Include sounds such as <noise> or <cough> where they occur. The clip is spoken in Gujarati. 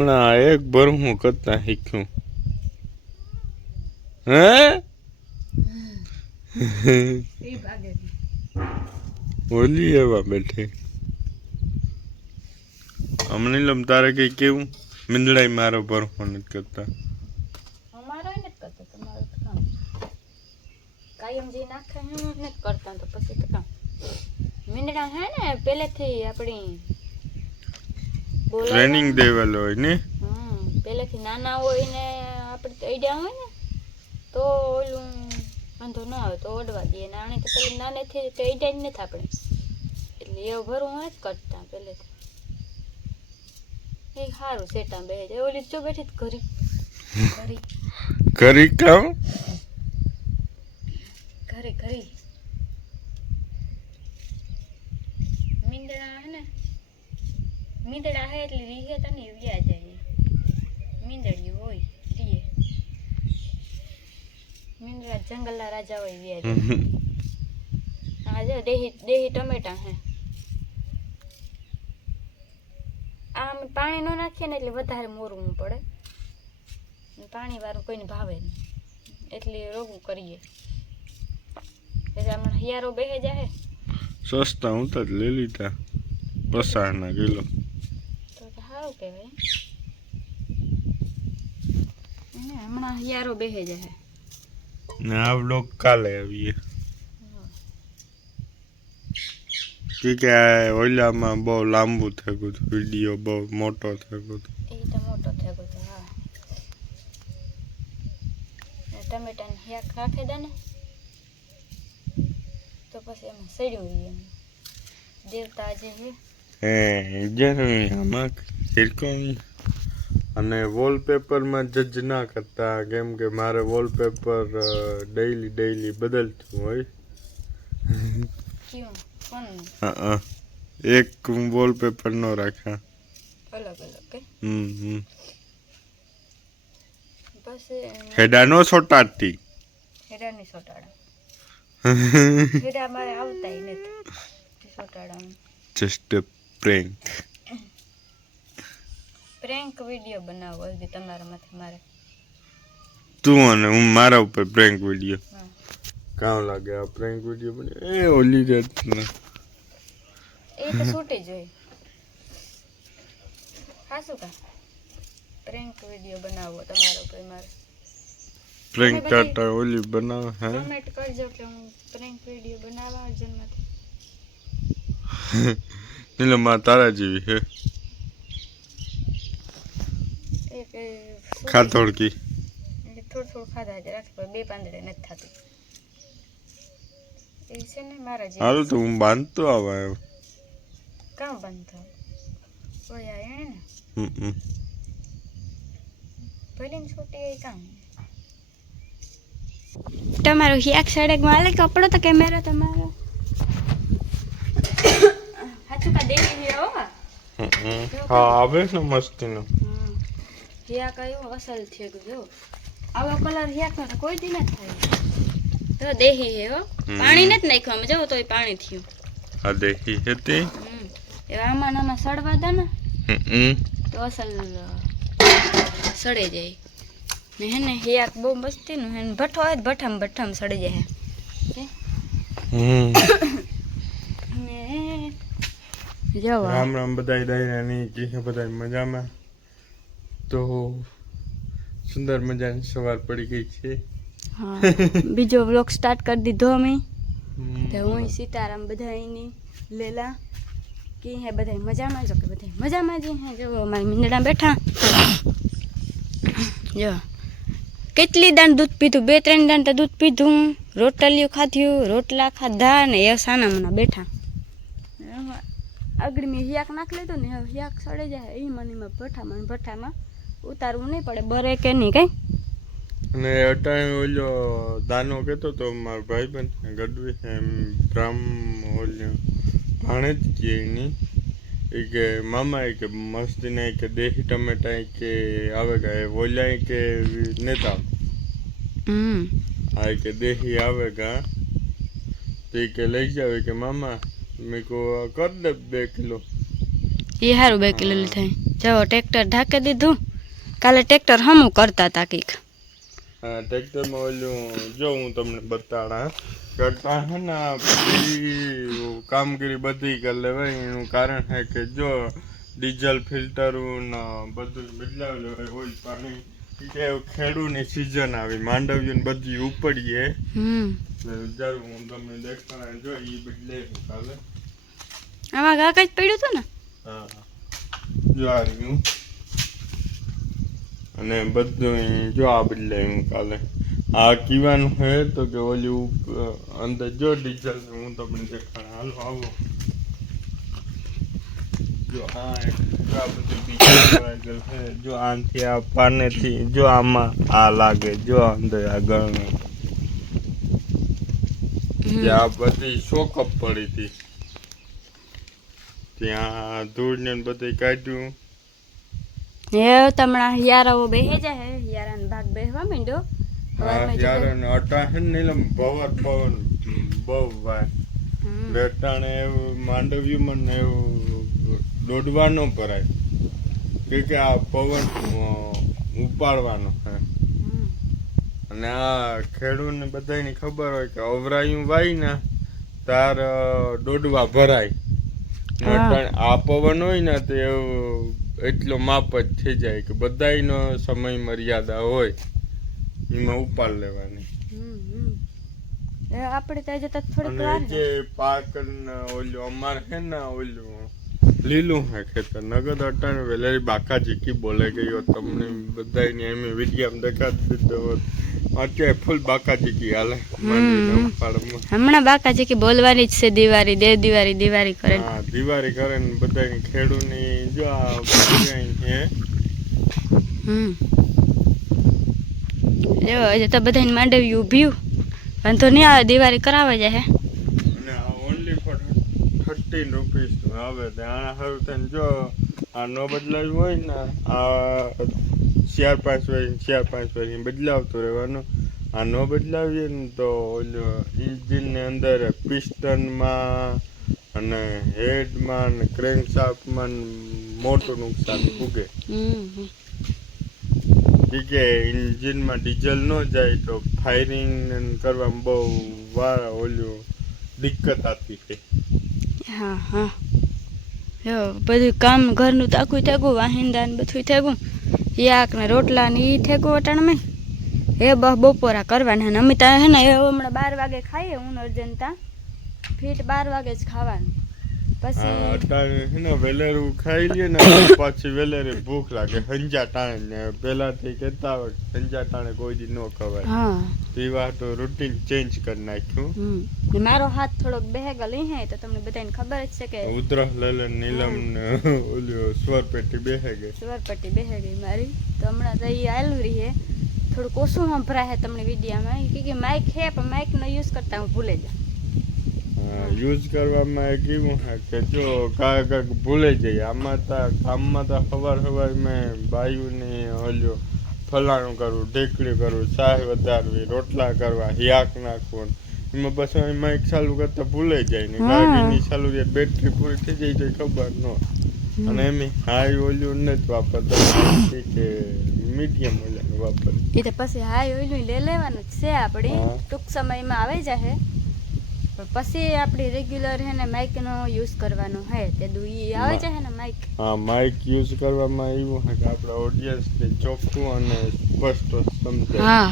હમણાં એક બરહું કરતા શીખ્યું. હે? ઓલી એવા બેઠે. અમને લમ તારે કઈ કેવું? મીંદડાઈ મારો બરહું નથી કરતા. અમારો નથી કરતો, તમારો તો કામ. કાયમ જે નાખે હું નથી કરતા, તો પછી તો મીંદડા હે ને પહેલેથી આપણી ટ્રેનિંગ દેવેલો હોય ને? હમ પહેલેથી નાના હોય ને આપણે આઈડિયા હોય ને તો ઓલું વાંધો ન આવે તો ઓડવા દઈએ. ને આણે તો પેલી નાનેથી તો આઈડિયા જ નથી આપણે એટલે એવું ભરવું હોય જ કરતા પહેલેથી એ સારું સેટા બે ઓલી જો બેઠી જ ઘરી. ઘરી કરી કામ? ઘરે ઘરે મીંદડા હે ને મીંદડા હે એટલે રીહે તને વ્યા જાય મીંદડી હોય રીએ. મીંદડા જંગલના રાજા હોય વ્યા જાય આ જો દેહી દેહી ટમેટા હે. આમ પાણી ન નાખીએ ને એટલે વધારે મોરવું પડે. પાણી વાળું કોઈને ભાવે નહીં. એટલે રોગું કરીએ. એટલે હમણાં હિયારો બેહે જાય સસ્તા હું તો જ લઈ લીધા. પસાના કિલો. તો કહેવાય એને હમણાં હિયારો બેહે જાય ને આ બ્લોગ કાલે આવીએ. કે કે ઓલામાં બહુ લાંબુ થઈ ગયું હતું વીડિયો બહુ મોટો થઈ ગયો હતો. એ તો મોટો ગયો હા. ને ટમેટાને હિયાક રાખી દે ને તો પછી એમાં સડ્યું એમ. દેવતા જે છે એ જરૂરી આમાં હિરકોણી અને વોલપેપરમાં જજ ના કરતા કેમ કે મારે વોલપેપર ડેઈલી ડેઈલી બદલતું હોય. હા એક વોલપેપર ન રાખ્યા અલગ અલગ હમ હમ. પછી હેડા નો હેડાની સોટાડા. <laughs> હેડા મારે આવતા નથી. સોટાડા જસ્ટ પ્રેન્ક પ્રેન્ક વીડિયો બનાવવો તમારા માથે મારે. તું અને હું મારા ઉપર પ્રેન્ક વીડિયો કામ લાગે આ પ્રેન્ક વીડિયો બને. એ ઓલી જ ને. એ તો છૂટી જોઈ હાસુ કા પ્રેન્ક વીડિયો બનાવવો તમારા ઉપર મારે. પ્રેન્ક ટાટા ઓલી બનાવ હે? કમેન્ટ કરજો કે હું પ્રેન્ક વીડિયો બનાવવા અર્જનમાંથી <laughs> નીલમમાં તારા જેવી હે. એક એ શું ખાતોડકી થોડું થોડું ખાધા જ રાખે બે પાંદડે નથી થતું. એ છે ને મારા હાલ તો હું બાંધતો આવા એમ. કામ બાંધતો? થાવ એને ને? હમ હમ. ભલે ને છૂટી એ કામ તમારો હિયાક સડકમાં આલે કપડો તો કેમેરા તમારો? હાચું કા દેવી હે હો. હા આવે ને મસ્તીનો. હિયાક આવ્યો અસલ છે જો. આવો કલર હિયા નો તો કોઈ દી જ થાય. તો દેહી હે. હો પાણી નથી નાખ્યું અમે જો તોય પાણી થયું. આ દેહી હતી. હમ. એ આમાં ને સડવા દે ને. તો અસલ સડે જાય. ને હે ને હિયાક બહુ મસ્તી નું હે ને ભઠ્ઠો હોય ભઠમ ભઠ્ઠામાં ભઠ્ઠામાં સડી જાય. હે? હમ ને જો આ. રામ રામ બધાય દાયરાની કી બધા મજામાં તો સુંદર મજાની સવાર પડી ગઈ છે હા બીજો વ્લોગ સ્ટાર્ટ કરી દીધો અમે હમ. તો હું સીતારામ બધા એની લેલા કે હે બધા મજામાં જો કે બધા મજામાં જ હે જો અમારી મીંદડા બેઠા જો કેટલી દાન દૂધ પીધું બે ત્રણ દાન તો દૂધ પીધું રોટલીઓ ખાધ્યું રોટલા ખાધા ને એ સાના મના બેઠા આગળ મેં હિયાક નાખ લીધું ને હવે હિયાક સડે જાય. એ મનીમાં ભઠ્ઠામાં ને ભઠ્ઠામાં ઉતારવું નહીં પડે બરે કે નહીં કઈ. અને અટાણે ઓલો દાનો કહેતો તો મારો ભાઈબંધ ગઢવી એમ બ્રાહ્મ ઓલ્યો ભાણે જ કે એની. એ કે મામા એ કે મસ્તી ને કે દેશી ટમેટા કે આવે કે ઓલ્યા કે નેતા. હમ. આ કે દેહી આવે કા તો કે લઈ જાવ કે મામા મેં કો કર દે બે કિલો એ સારું બે કિલો લીધા જો ટ્રેક્ટર ઢાંકી દીધું કાલે ટ્રેક્ટર હમું કરતા હતા કંઈક હા ટ્રેક્ટરમાં ઓલું જો હું તમને બતાડા કરતા હે ને આ બધી કામગીરી બધી કરી લેવાય એનું કારણ છે કે જો ડીઝલ ફિલ્ટરું ને બધું જ બદલાવી લેવાય ઓઇલ પાણી ઈ કે ખેડૂની સિઝન આવી માંડવીઓને બધી ઉપડીએ હમ જ્યારે હું તમને દેખાડા જો એ બદલે કાલે આમાં કાકા જ પડ્યું હતું ને? જો આ રહ્યું. અને બધું જો આ બદલાયું કાલે. આ કીવાનું હે તો કે ઓલી અંદર જો ડીઝલ હું તમને દેખાડ. હાલો આવો જો આ આ બધું ડીઝલ હે જો આનથી આ પાનેથી જો આમાં આ લાગે જો અંદર આ ગણ. આ બધી શોકઅપ પડી હતી. ત્યાં ધૂળ ને બધું કાઢ્યું. એ તમણા હિયારાઓ બેહે જાય હિયારાન ભાગ બેહવા માંડ્યો. હિયારાન અટા હે ને નીલમ ભવર પવન બહુ ભાઈ બેટાણે એવું માંડવ્યું મને એવું દોડવા કરાય. કે કે આ પવન ઉપાડવાનો હે અને આ ખેડૂતને બધાની ખબર હોય કે અવરાયું વાય ને તાર દોડવા ભરાય. અટાણે આ પવન હોય ને તો એટલો માપ જ થઈ જાય કે બધાયનો સમય મર્યાદા હોય એમાં ઉપાડ લેવાની. આપણે ત્યાં જતા થોડીક વાર જે પાક ઓલું અમારે હે ને ઓલું લીલું હે ખેતર નગદ અટાણે વેલેરી બાકા જીકી બોલે ગયો તમને બધાની એમ વિડીયામાં દેખાડી દીધો હોત અત્યારે ફૂલ બાકા જીકી હાલે માંડવીના ઉપાડમાં. હમણાં બાકા છે કે બોલવાની જ છે દિવાળી દેવ દિવાળી દિવાળી કરે. ને. હા દિવાળી કરે ને બધાની ખેડૂની જો આ બધાય હે. હમ. જો હજી તો બધાને માંડવી ઊભ્યું વાંધો નહીં આવે દિવાળી કરાવવા જાય હે અને આ ઓનલી ફોર થર્ટીન રૂપીસ આવે ત્યાં સારું થઈને જો આ ન બદલાવ્યું હોય ને આ ચાર પાંચ વર્ષ ચાર પાંચ વર્ષ બદલાવતું રહેવાનું. આ ન બદલાવીએ ને તો ઓલો ઇન્જિનની અંદર પિસ્ટનમાં અને હેડમાં ને ક્રેન્કશાફ્ટમાં મોટું નુકસાન ભૂગે ઠીક. કે ઇન્જિનમાં ડીઝલ ન જાય તો ફાયરિંગ કરવામાં બહુ વાર ઓલું દિક્કત આવતી છે હા હા. જો, બધું કામ ઘરનું તો આખું થેગું વાહિંદા ને બધું થેગું યાક ને રોટલા ને ઈ થેગું અટાણમાં. એ બહ બપોરા કરવાના અમે ત્યાં હે ને, એ હમણાં બાર વાગે ખાઈએ હું ત્યાં ફીટ બાર વાગે જ ખાવાનું. પછી? વેલેરું ખાઈ લે ને પછી વેલેરે ભૂખ લાગે. હંજા ટાણે ને પેલાથી કહેતા હોય હંજા ટાણે કોઈ દી ન ખવાય. તે વાત રૂટીન ચેન્જ કરી નાખ્યું. મારો હાથ થોડોક બેહેગલ હે તો તમને બધાને ખબર જ છે કે ઉદ્રહ લલન નીલમ ને ઓલ્યો સ્વર પેટી બેહે ગઈ. સુવરપટ્ટી બેહે ગઈ મારી. તો હમણાં તો એ આવેલું રહી હે. થોડુંક ઓછું સંભળાય હે તમને વિડીયામાં. કે કે માઇક હે પણ માઇકનો યુઝ કરતા હું ભૂલે જાઉં. યુઝ કરવામાં છે કે જો કાંઈ કાંઈક ભૂલે જઈએ. આમાં તો ગામમાં તો સવાર સવાર મેં બાયુની ઓલ્યો ફલાણું કરવું ઢેકડી કરવું ચાય વધારવી રોટલા કરવા હિયાક નાખવું. એમાં પછી એમાં એક ચાલુ કરતા ભૂલે જાય ને ગાડીની ચાલુ જે બેટરી પૂરી થઈ જાય તો ખબર ન અને એમ હાઈ ઓલ્યું નથી વાપરતા. કે મીડિયમ ઓલ્યાનું વાપર એ તો પછી હાય ઓઈલું લઈ લેવાનું છે આપણે ટૂંક સમયમાં આવી જશે પછી આપણે રેગ્યુલર હે ને માઇકનો યુઝ કરવાનો હે તે દુ ઈ આવે છે હે ને માઇક હા માઇક યુઝ કરવામાં એવું હે કે આપણા ઓડિયન્સને ચોખ્ખું અને સ્પષ્ટ સમજાય. હા.